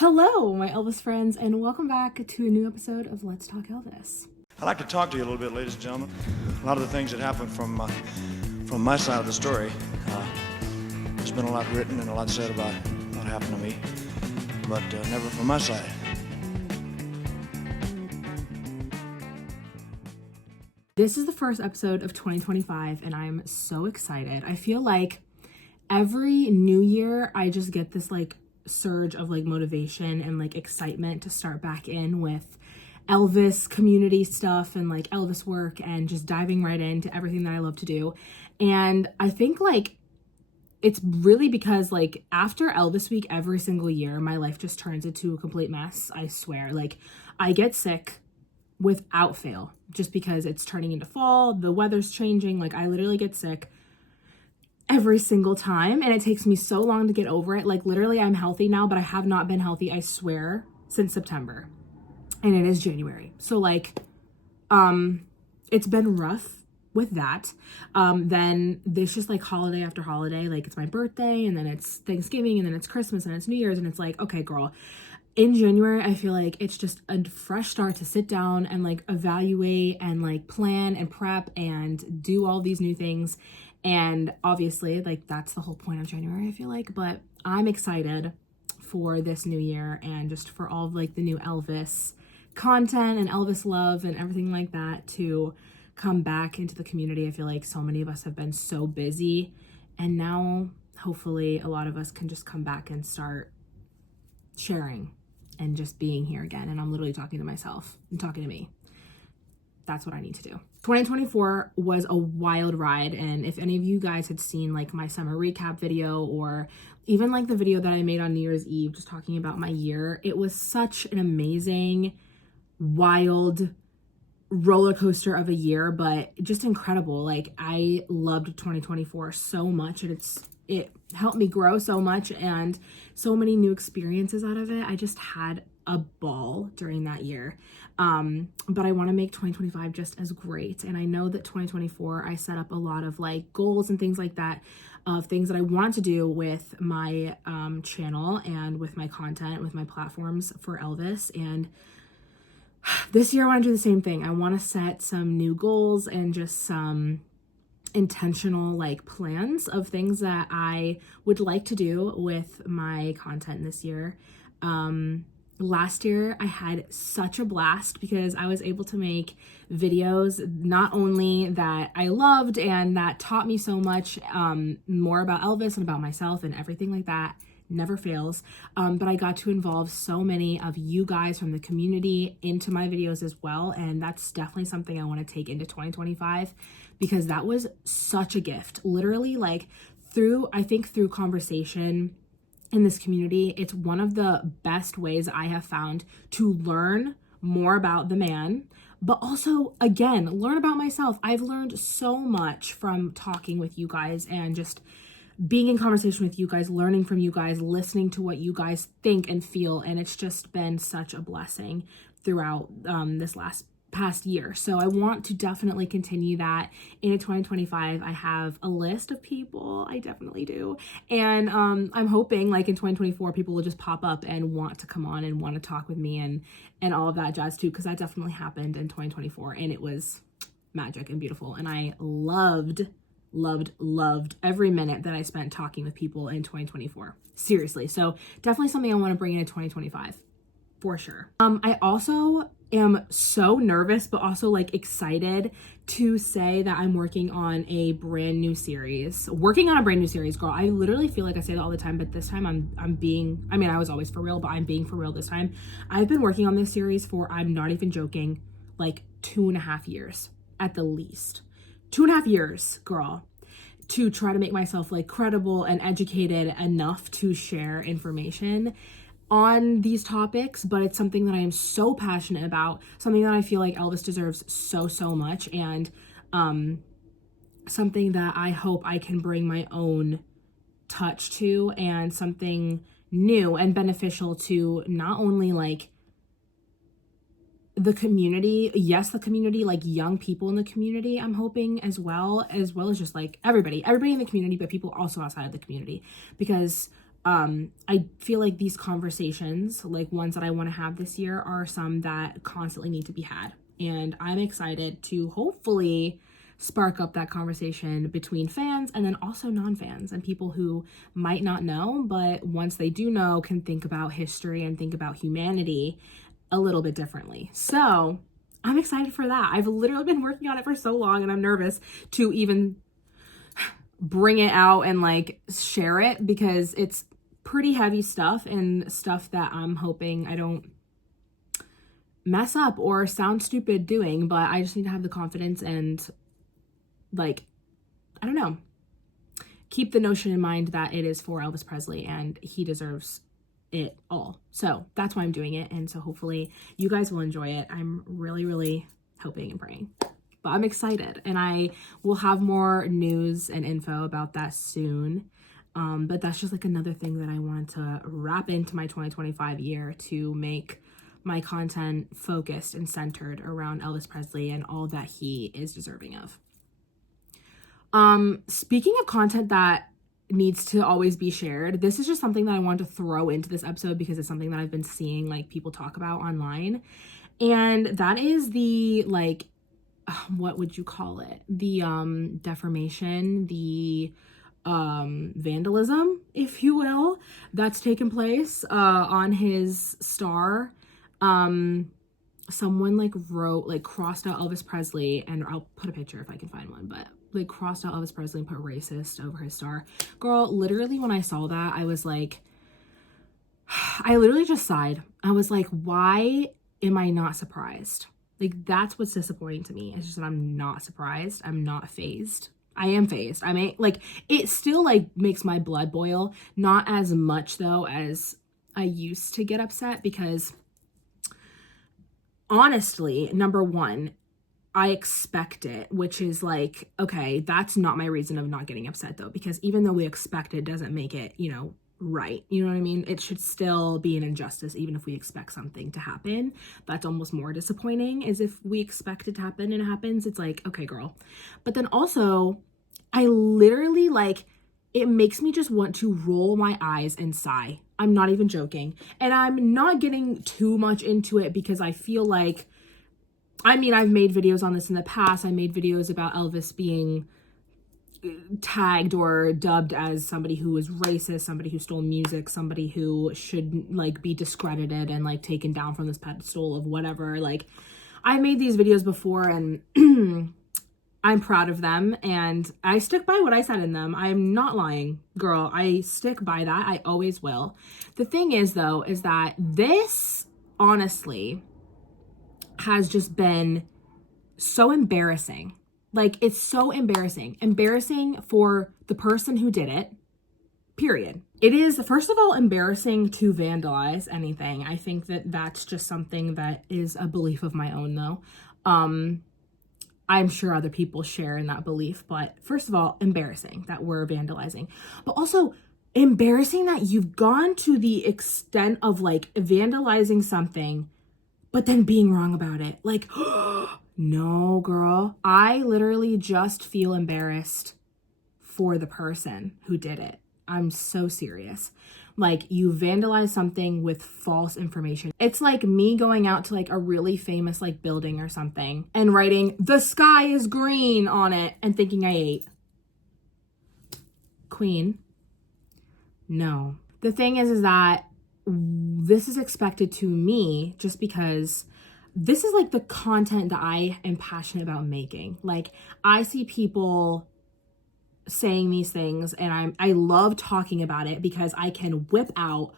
Hello, my Elvis friends, and welcome back to a new episode of Let's Talk Elvis. I'd like to talk to you a little bit, ladies and gentlemen. A lot of the things that happened from my side of the story. There's been a lot written and a lot said about what happened to me, but never from my side. This is the first episode of 2025, and I'm so excited. I feel like every new year, I just get this surge of motivation and excitement to start back in with Elvis community stuff and Elvis work and just diving right into everything that I love to do. And I think it's really because after Elvis week every single year, my life just turns into a complete mess. I swear, I get sick without fail just because it's turning into fall, the weather's changing. I literally get sick every single time, and it takes me so long to get over it. Literally, I'm healthy now, but I have not been healthy, I swear, since September, and it is January. So it's been rough with that. Then there's just holiday after holiday. It's my birthday, and then it's Thanksgiving, and then it's Christmas, and it's New Year's, and it's okay, girl. In January, I feel like it's just a fresh start to sit down and evaluate and plan and prep and do all these new things. And obviously, that's the whole point of January, I feel like. But I'm excited for this new year and just for all of the new Elvis content and Elvis love and everything like that to come back into the community. I feel like so many of us have been so busy, and now hopefully a lot of us can just come back and start sharing and just being here again. And I'm literally talking to myself and talking to me. That's what I need to do. 2024 was a wild ride, and if any of you guys had seen my summer recap video or even the video that I made on New Year's Eve just talking about my year, it was such an amazing, wild roller coaster of a year, but just incredible. I loved 2024 so much, and it helped me grow so much and so many new experiences out of it. I just had a ball during that year. But I want to make 2025 just as great. And I know that 2024, I set up a lot of goals and things like that of things that I want to do with my channel and with my content, with my platforms for Elvis. And this year I want to do the same thing. I want to set some new goals and just some intentional plans of things that I would like to do with my content this year. Last year I had such a blast because I was able to make videos not only that I loved and that taught me so much more about Elvis and about myself and everything like that. Never fails. But I got to involve so many of you guys from the community into my videos as well. And that's definitely something I want to take into 2025 because that was such a gift. Literally through conversation in this community, it's one of the best ways I have found to learn more about the man, but also, again, learn about myself. I've learned so much from talking with you guys and just being in conversation with you guys, learning from you guys, listening to what you guys think and feel. And it's just been such a blessing throughout this past year. So I want to definitely continue that into 2025. I have a list of people, I definitely do. And I'm hoping in 2024, people will just pop up and want to come on and want to talk with me and all of that jazz too, because that definitely happened in 2024 and it was magic and beautiful. And I loved every minute that I spent talking with people in 2024. Seriously. So definitely something I want to bring into 2025 for sure. I also am so nervous, but also excited to say that I'm working on a brand new series. Girl. I literally feel like I say that all the time, but this time I was always for real, but I'm being for real this time. I've been working on this series for, I'm not even joking, 2.5 years at the least. 2.5 years, girl, to try to make myself credible and educated enough to share information on these topics, but it's something that I am so passionate about, something that I feel like Elvis deserves so much, and something that I hope I can bring my own touch to, and something new and beneficial to not only the community, the community, young people in the community, I'm hoping as well as just everybody in the community, but people also outside of the community, because I feel like these conversations, like ones that I want to have this year, are some that constantly need to be had. And I'm excited to hopefully spark up that conversation between fans and then also non-fans and people who might not know, but once they do know, can think about history and think about humanity a little bit differently. So I'm excited for that. I've literally been working on it for so long, and I'm nervous to even bring it out and like share it, because it's pretty heavy stuff and stuff that I'm hoping I don't mess up or sound stupid doing, but I just need to have the confidence and, like, I don't know, keep the notion in mind that it is for Elvis Presley and he deserves it all. So that's why I'm doing it. And so hopefully you guys will enjoy it. I'm really, really hoping and praying. But I'm excited, and I will have more news and info about that soon. But that's just like another thing that I wanted to wrap into my 2025 year to make my content focused and centered around Elvis Presley and all that he is deserving of. Speaking of content that needs to always be shared, this is just something that I wanted to throw into this episode because it's something that I've been seeing like people talk about online. And that is the, like, what would you call it? The defamation, the vandalism, if you will, that's taken place on his star. Someone like wrote, like, crossed out Elvis Presley, and I'll put a picture if I can find one, but like crossed out Elvis Presley and put racist over his star. Girl, literally when I saw that, I was like, I literally just sighed. I was like, why am I not surprised? Like, that's what's disappointing to me. It's just that I'm not surprised. I'm not fazed. I am fazed. I mean, like, it still like makes my blood boil. Not as much though as I used to get upset, because honestly, number one, I expect it, which is like, okay, that's not my reason of not getting upset though, because even though we expect it doesn't make it, you know, right. You know what I mean? It should still be an injustice, even if we expect something to happen. That's almost more disappointing, is if we expect it to happen and it happens. It's like, okay, girl. But then also, I literally, like, it makes me just want to roll my eyes and sigh. I'm not even joking. And I'm not getting too much into it because I feel like, I mean, I've made videos on this in the past. I made videos about Elvis being tagged or dubbed as somebody who was racist, somebody who stole music, somebody who should like be discredited and like taken down from this pedestal of whatever. Like, I made these videos before, and I'm proud of them, and I stick by what I said in them. I'm not lying, girl. I stick by that. I always will. The thing is though, is that this honestly has just been so embarrassing. Like, it's so embarrassing. Embarrassing for the person who did it, period. It is, first of all, embarrassing to vandalize anything. I think that that's just something that is a belief of my own, though. I'm sure other people share in that belief. But first of all, embarrassing that we're vandalizing. But also embarrassing that you've gone to the extent of, like, vandalizing something, but then being wrong about it. Like, no, girl. I literally just feel embarrassed for the person who did it. I'm so serious. Like, you vandalize something with false information. It's like me going out to like a really famous like building or something and writing "the sky is green" on it and thinking I ate. Queen. No. The thing is that this is expected to me just because this is like the content that I am passionate about making. Like, I see people saying these things, and I love talking about it because I can whip out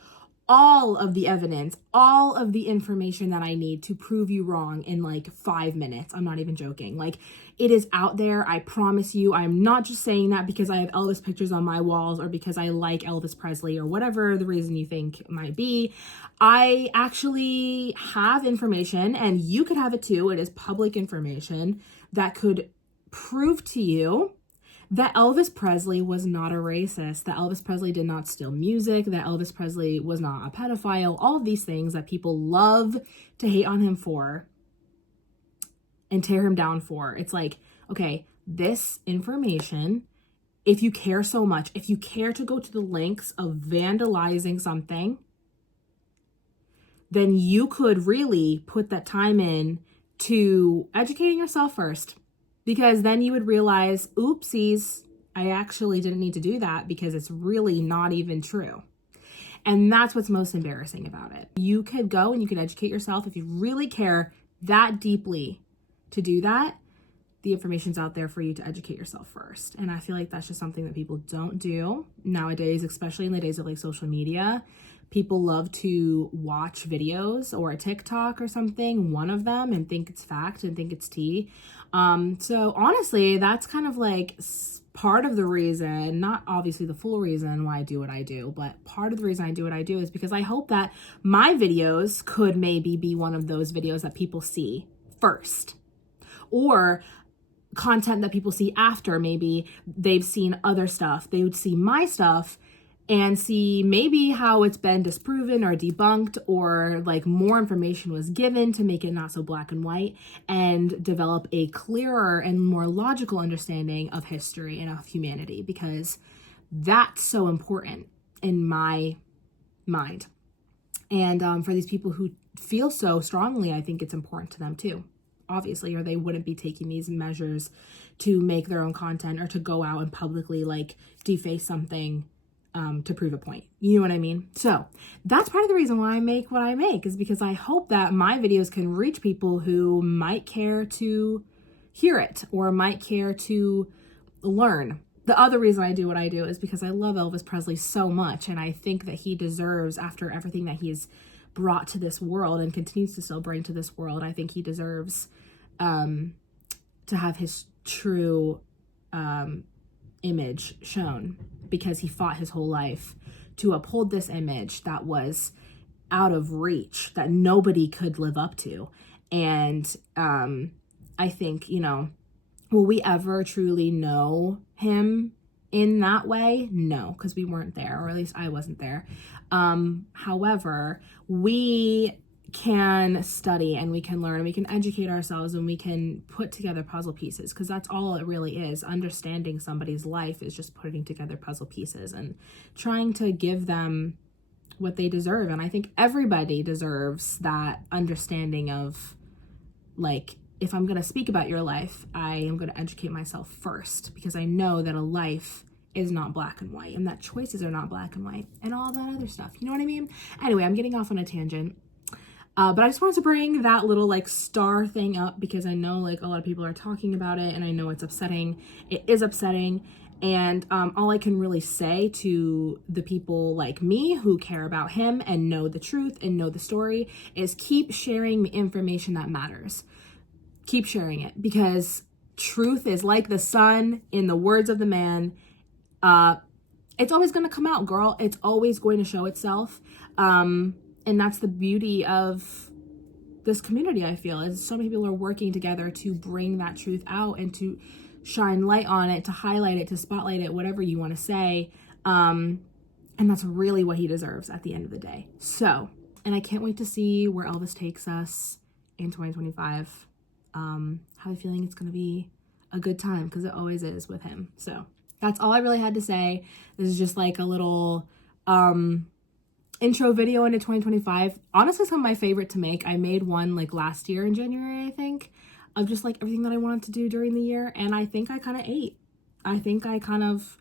all of the evidence, all of the information that I need to prove you wrong in like 5 minutes. I'm not even joking. Like, it is out there. I promise you. I'm not just saying that because I have Elvis pictures on my walls or because I like Elvis Presley or whatever the reason you think it might be. I actually have information, and you could have it too. It is public information that could prove to you that Elvis Presley was not a racist, that Elvis Presley did not steal music, that Elvis Presley was not a pedophile, all of these things that people love to hate on him for and tear him down for. It's like, okay, this information if you care so much, if you care to go to the lengths of vandalizing something, then you could really put that time in to educating yourself first, because then you would realize, oopsies, I actually didn't need to do that because it's really not even true. And that's what's most embarrassing about it. You could go and you could educate yourself if you really care that deeply to do that. The information's out there for you to educate yourself first. And I feel like that's just something that people don't do nowadays, especially in the days of like social media. People love to watch videos or a TikTok or something, one of them, and think it's fact and think it's tea. So honestly, that's kind of like part of the reason, not obviously the full reason why I do what I do, but part of the reason I do what I do is because I hope that my videos could maybe be one of those videos that people see first, or content that people see after. Maybe they've seen other stuff. They would see my stuff and see maybe how it's been disproven or debunked, or like more information was given to make it not so black and white, and develop a clearer and more logical understanding of history and of humanity, because that's so important in my mind. And for these people who feel so strongly, I think it's important to them too, obviously, or they wouldn't be taking these measures to make their own content or to go out and publicly like deface something to prove a point. You know what I mean? So that's part of the reason why I make what I make, is because I hope that my videos can reach people who might care to hear it or might care to learn. The other reason I do what I do is because I love Elvis Presley so much, and I think that he deserves, after everything that he's brought to this world and continues to still bring to this world, I think he deserves to have his true image shown, because he fought his whole life to uphold this image that was out of reach, that nobody could live up to. And I think, will we ever truly know him in that way? No, because we weren't there, or at least I wasn't there. However, we can study and we can learn and we can educate ourselves and we can put together puzzle pieces, because that's all it really is. Understanding somebody's life is just putting together puzzle pieces and trying to give them what they deserve. And I think everybody deserves that understanding of, like, if I'm going to speak about your life, I am going to educate myself first, because I know that a life is not black and white, and that choices are not black and white, and all that other stuff. You know what I mean? Anyway, I'm getting off on a tangent. But I just wanted to bring that little like star thing up, because I know like a lot of people are talking about it, and I know it's upsetting. It is upsetting. And all I can really say to the people like me who care about him and know the truth and know the story is keep sharing the information that matters. Keep sharing it, because truth is like the sun, in the words of the man. It's always going to come out, girl. It's always going to show itself. And that's the beauty of this community, I feel, is so many people are working together to bring that truth out and to shine light on it, to highlight it, to spotlight it, whatever you want to say. And that's really what he deserves at the end of the day. So, and I can't wait to see where Elvis takes us in 2025. I have a feeling it's going to be a good time, because it always is with him. So that's all I really had to say. This is just like a little intro video into 2025. Honestly, some of my favorite to make. I made one like last year in January, I think, of just like everything that I wanted to do during the year, and I think I kind of ate. I think I kind of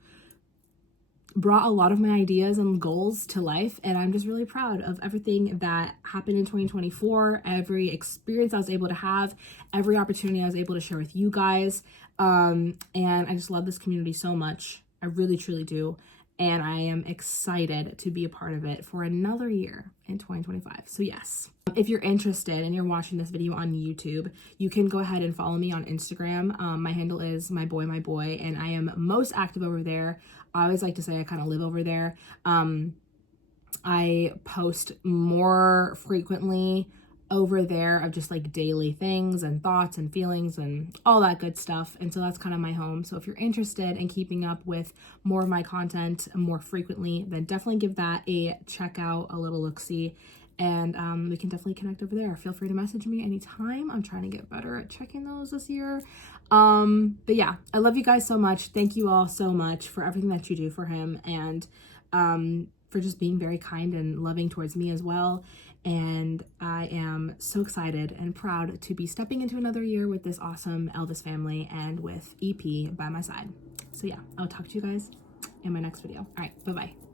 brought a lot of my ideas and goals to life, and I'm just really proud of everything that happened in 2024, every experience I was able to have, every opportunity I was able to share with you guys, and I just love this community so much. I really truly do. And I am excited to be a part of it for another year in 2025. So yes, if you're interested and you're watching this video on YouTube, you can go ahead and follow me on Instagram. My handle is my boy, and I am most active over there. I always like to say I kind of live over there. I post more frequently over there of just like daily things and thoughts and feelings and all that good stuff. And so that's kind of my home. So if you're interested in keeping up with more of my content more frequently, then definitely give that a check out, a little look-see. and we can definitely connect over there. Feel free to message me anytime. I'm trying to get better at checking those this year. But yeah, I love you guys so much. Thank you all so much for everything that you do for him, and for just being very kind and loving towards me as well. And I am so excited and proud to be stepping into another year with this awesome Elvis family and with EP by my side. So yeah, I'll talk to you guys in my next video. All right, bye-bye.